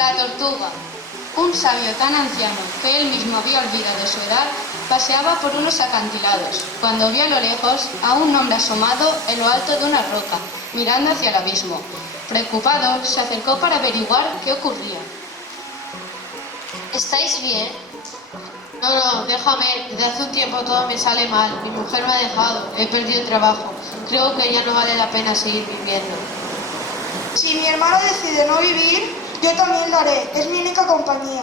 La tortuga. Un sabio tan anciano que él mismo había olvidado su edad, paseaba por unos acantilados, cuando vio a lo lejos a un hombre asomado en lo alto de una roca, mirando hacia el abismo. Preocupado, se acercó para averiguar qué ocurría. ¿Estáis bien? No, déjame, desde hace un tiempo todo me sale mal, mi mujer me ha dejado, he perdido el trabajo, creo que ya no vale la pena seguir viviendo. Si mi hermano decide no vivir, yo también lo haré, es mi única compañía.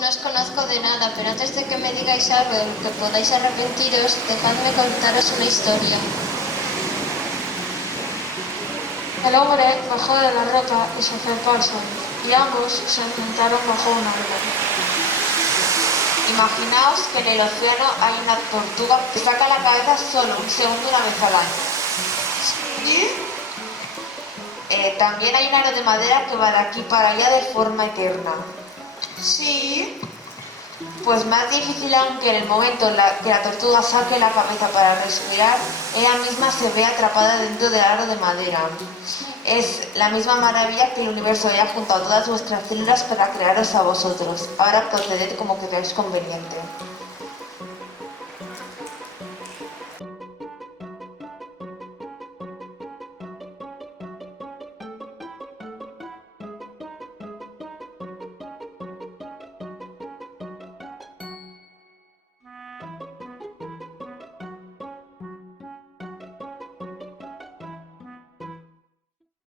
No os conozco de nada, pero antes de que me digáis algo de lo que podáis arrepentiros, dejadme contaros una historia. El hombre bajó de la roca y se acercó al sol, y ambos se sentaron bajo un árbol. Imaginaos que en el océano hay una tortuga que saca la cabeza solo un segundo una vez al año. ¿Sí? También hay un aro de madera que va de aquí para allá de forma eterna. Sí. Pues más difícil aún que en el momento en que la tortuga saque la cabeza para respirar, ella misma se ve atrapada dentro del aro de madera. Es la misma maravilla que el universo haya juntado todas vuestras células para crearos a vosotros. Ahora proceded como creáis conveniente.